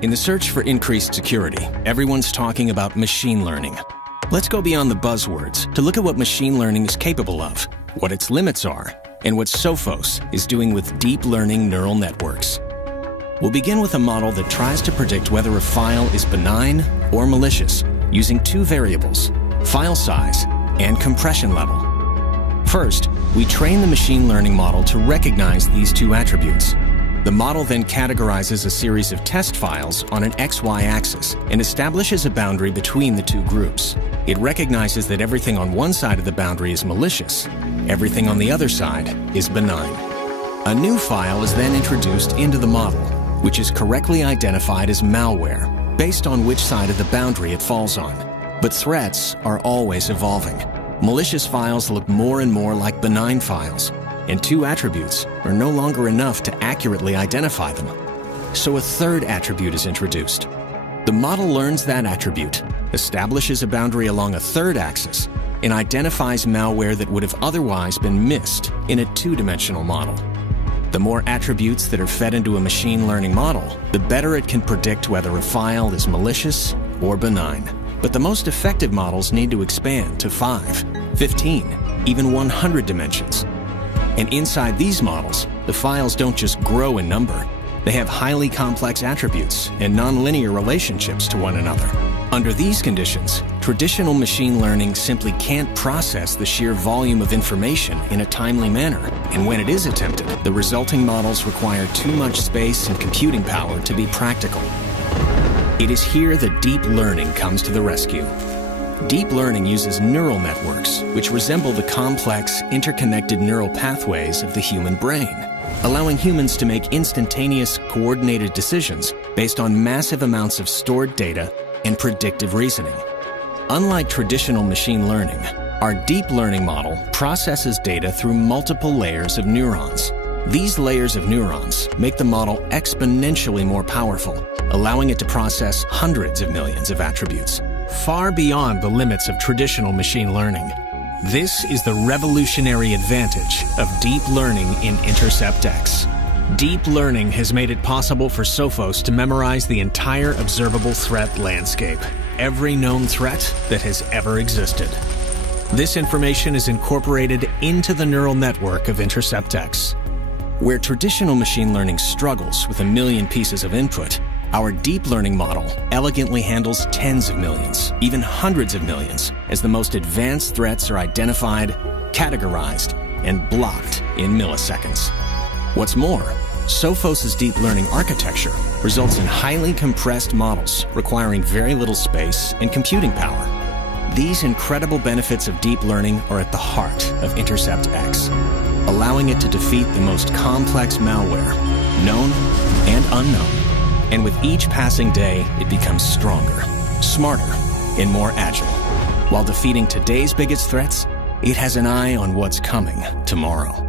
In the search for increased security, everyone's talking about machine learning. Let's go beyond the buzzwords to look at what machine learning is capable of, what its limits are, and what Sophos is doing with deep learning neural networks. We'll begin with a model that tries to predict whether a file is benign or malicious using two variables, file size and compression level. First, we train the machine learning model to recognize these two attributes. The model then categorizes a series of test files on an XY axis and establishes a boundary between the two groups. It recognizes that everything on one side of the boundary is malicious, everything on the other side is benign. A new file is then introduced into the model, which is correctly identified as malware, based on which side of the boundary it falls on. But threats are always evolving. Malicious files look more and more like benign files, and two attributes are no longer enough to accurately identify them. So a third attribute is introduced. The model learns that attribute, establishes a boundary along a third axis, and identifies malware that would have otherwise been missed in a two-dimensional model. The more attributes that are fed into a machine learning model, the better it can predict whether a file is malicious or benign. But the most effective models need to expand to 5, 15, even 100 dimensions. And inside these models, the files don't just grow in number. They have highly complex attributes and nonlinear relationships to one another. Under these conditions, traditional machine learning simply can't process the sheer volume of information in a timely manner. And when it is attempted, the resulting models require too much space and computing power to be practical. It is here that deep learning comes to the rescue. Deep learning uses neural networks, which resemble the complex, interconnected neural pathways of the human brain, allowing humans to make instantaneous, coordinated decisions based on massive amounts of stored data and predictive reasoning. Unlike traditional machine learning, our deep learning model processes data through multiple layers of neurons. These layers of neurons make the model exponentially more powerful, allowing it to process hundreds of millions of attributes, far beyond the limits of traditional machine learning. This is the revolutionary advantage of deep learning in InterceptX. Deep learning has made it possible for Sophos to memorize the entire observable threat landscape, every known threat that has ever existed. This information is incorporated into the neural network of InterceptX. Where traditional machine learning struggles with a million pieces of input, our deep learning model elegantly handles tens of millions, even hundreds of millions, as the most advanced threats are identified, categorized, and blocked in milliseconds. What's more, Sophos' deep learning architecture results in highly compressed models requiring very little space and computing power. These incredible benefits of deep learning are at the heart of InterceptX, allowing it to defeat the most complex malware, known and unknown. And with each passing day, it becomes stronger, smarter, and more agile. While defeating today's biggest threats, it has an eye on what's coming tomorrow.